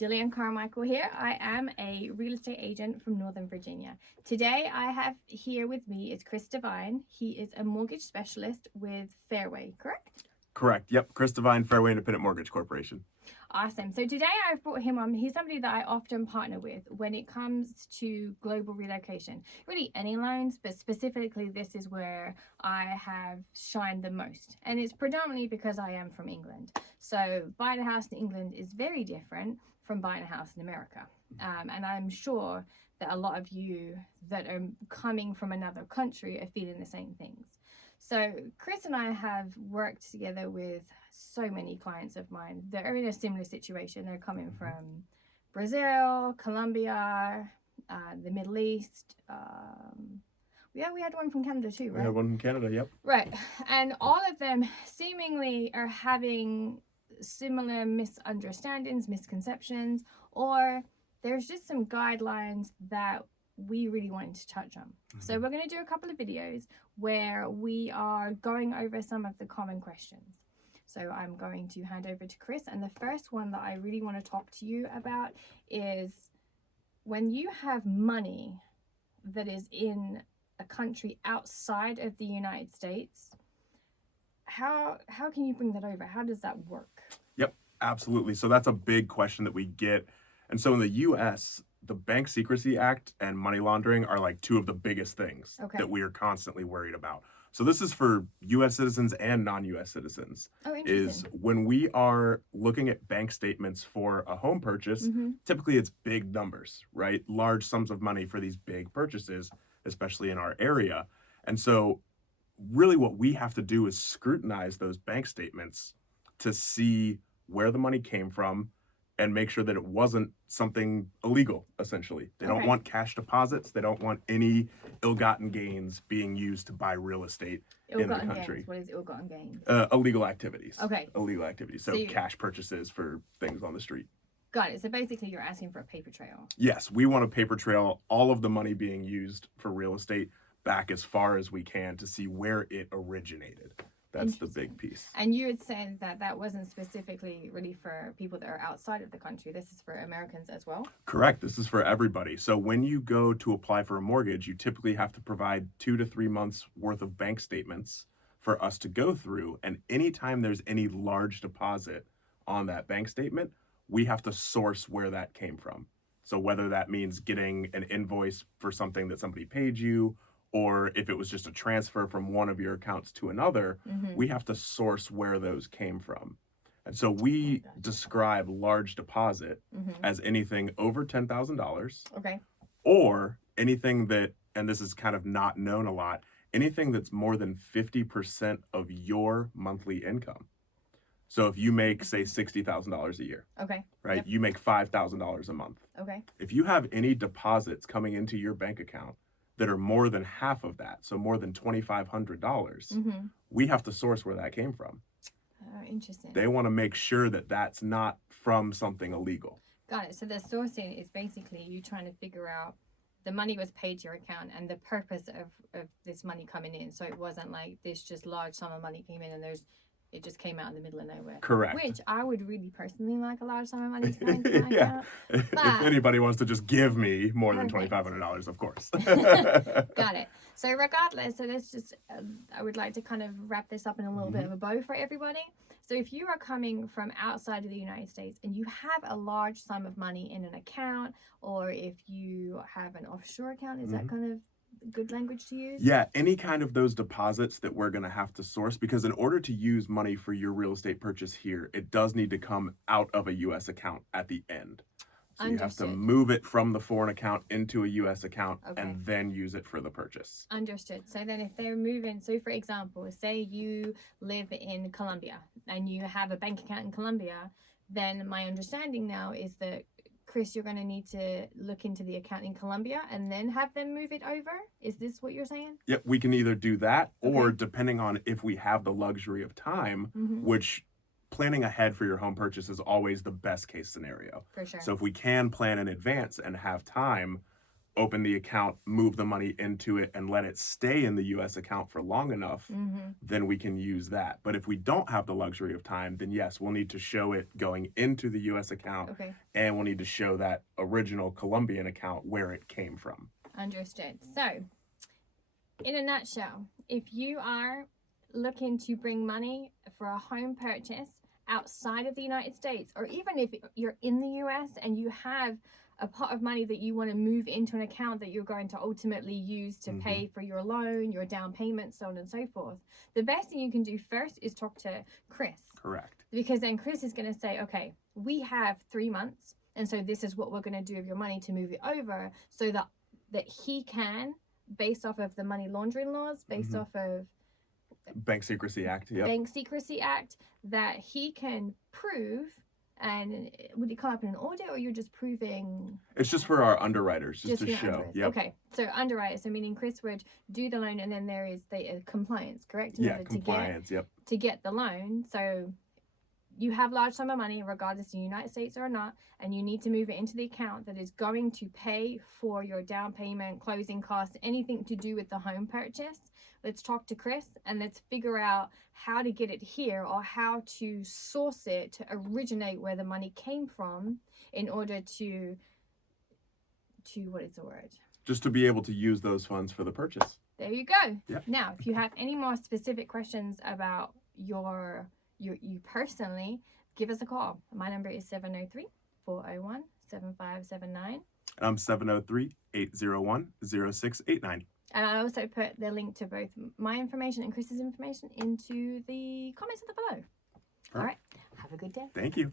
Jillian Carmichael here. I am a real estate agent from Northern Virginia. Today I have here with me is Chris Devine. He is a mortgage specialist with Fairway, correct? Correct. Yep. Chris Devine, Fairway Independent Mortgage Corporation. Awesome. So today I've brought him on. He's somebody that I often partner with when it comes to global relocation. Really any loans, but specifically this is where I have shined the most. And it's predominantly because I am from England. So buying a house in England is very different from buying a house in America. And I'm sure that a lot of you that are coming from another country are feeling the same things. So Chris and I have worked together with so many clients of mine that are in a similar situation. They're coming from Brazil, Colombia, the Middle East. We had one from Canada too, right? We had one from Canada, yep. Right. And all of them seemingly are having similar misunderstandings, misconceptions, or there's just some guidelines that we really wanted to touch on. So we're going to do a couple of videos where we are going over some of the common questions. So I'm going to hand over to Chris, and the first one that I really want to talk to you about is when you have money that is in a country outside of the United States, how can you bring that over? How does that work? Yep, absolutely. So that's a big question that we get. And so in the US, the Bank Secrecy Act and money laundering are like two of the biggest things that we are constantly worried about. So this is for US citizens and non-US citizens. Oh, interesting. Is when we are looking at bank statements for a home purchase, typically it's big numbers, right? Large sums of money for these big purchases, especially in our area. And so really what we have to do is scrutinize those bank statements to see where the money came from and make sure that it wasn't something illegal, essentially. They don't want cash deposits. They don't want any ill-gotten gains being used to buy real estate in the country. Gains. What is ill-gotten gains? Illegal activities. Okay. Illegal activities. So cash purchases for things on the street. Got it. So basically you're asking for a paper trail. Yes, we want a paper trail, all of the money being used for real estate back as far as we can to see where it originated. That's the big piece. And you had said that that wasn't specifically really for people that are outside of the country. This is for Americans as well? Correct. This is for everybody. So when you go to apply for a mortgage, you typically have to provide 2 to 3 months worth of bank statements for us to go through. And anytime there's any large deposit on that bank statement, we have to source where that came from. So whether that means getting an invoice for something that somebody paid you, or if it was just a transfer from one of your accounts to another, we have to source where those came from. And so we describe large deposit as anything over $10,000. Okay. Or anything that, and this is kind of not known a lot, anything that's more than 50% of your monthly income. So if you make, say, $60,000 a year, right? Yep. You make $5,000 a month. Okay. If you have any deposits coming into your bank account that are more than half of that, so more than $2,500, we have to source where that came from. Oh, interesting. They want to make sure that that's not from something illegal. Got it. So the sourcing is basically you trying to figure out the money was paid to your account and the purpose of this money coming in. So it wasn't like this just large sum of money came in and it just came out in the middle of nowhere. Correct. Which I would really personally like a large sum of money to come into my account. If anybody wants to just give me more than $2,500, of course. Got it. So regardless, so let's just, I would like to kind of wrap this up in a little bit of a bow for everybody. So if you are coming from outside of the United States and you have a large sum of money in an account, or if you have an offshore account, is that kind of good language to use? Yeah, any kind of those deposits that we're going to have to source, because in order to use money for your real estate purchase here, it does need to come out of a U.S. account at the end. So you have to move it from the foreign account into a U.S. account and then use it for the purchase. Understood. So then if they're moving, so for example, say you live in Colombia and you have a bank account in Colombia, then my understanding now is that Chris, you're going to need to look into the account in Colombia and then have them move it over? Is this what you're saying? Yep, we can either do that or depending on if we have the luxury of time, which planning ahead for your home purchase is always the best case scenario. For sure. So if we can plan in advance and have time, open the account, move the money into it, and let it stay in the US account for long enough, then we can use that. But if we don't have the luxury of time, then yes, we'll need to show it going into the US account, Okay. and we'll need to show that original Colombian account where it came from. Understood. So, in a nutshell, if you are looking to bring money for a home purchase outside of the United States, or even if you're in the US and you have a pot of money that you want to move into an account that you're going to ultimately use to pay for your loan, your down payment, so on and so forth, the best thing you can do first is talk to Chris. Correct. Because then Chris is going to say, okay, we have 3 months, and so this is what we're going to do with your money to move it over, so that he can, based off of the money laundering laws, based off of Bank Secrecy Act, yep. Bank Secrecy Act, that he can prove. And would it come up in an audit, or you're just proving? It's just for our underwriters, just to for show. underwriters. Yep. Okay, so underwriters, so meaning Chris would do the loan, and then there is the compliance, correct? In Yeah, order compliance, yep. to get the loan. So you have large sum of money, regardless in the United States or not, and you need to move it into the account that is going to pay for your down payment, closing costs, anything to do with the home purchase. Let's talk to Chris and let's figure out how to get it here, or how to source it to originate where the money came from, in order to what is the word? Just to be able to use those funds for the purchase. There you go. Yep. Now, if you have any more specific questions about you personally, give us a call. My number is 703-401-7579. And I'm 703-801-0689. And I also put the link to both my information and Chris's information into the comments at the below. All right. Have a good day. Thank you.